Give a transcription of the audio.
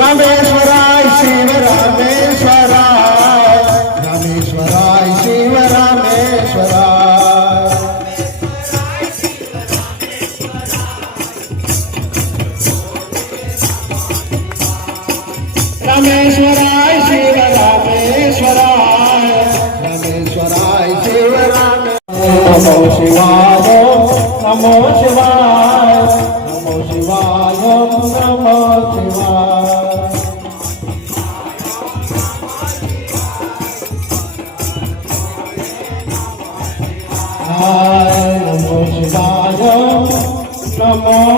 रामेश्वराय शिव रामेश्वराय रामेश्वराय शिव रामेश्वराय रामेश्वराय शिव रामेश्वराय रामेश्वराय शिव रामेश्वराय नमो शिवाय नमो शिवाय नमो शिवाय नमो शिवाय नमो शिवाय नमो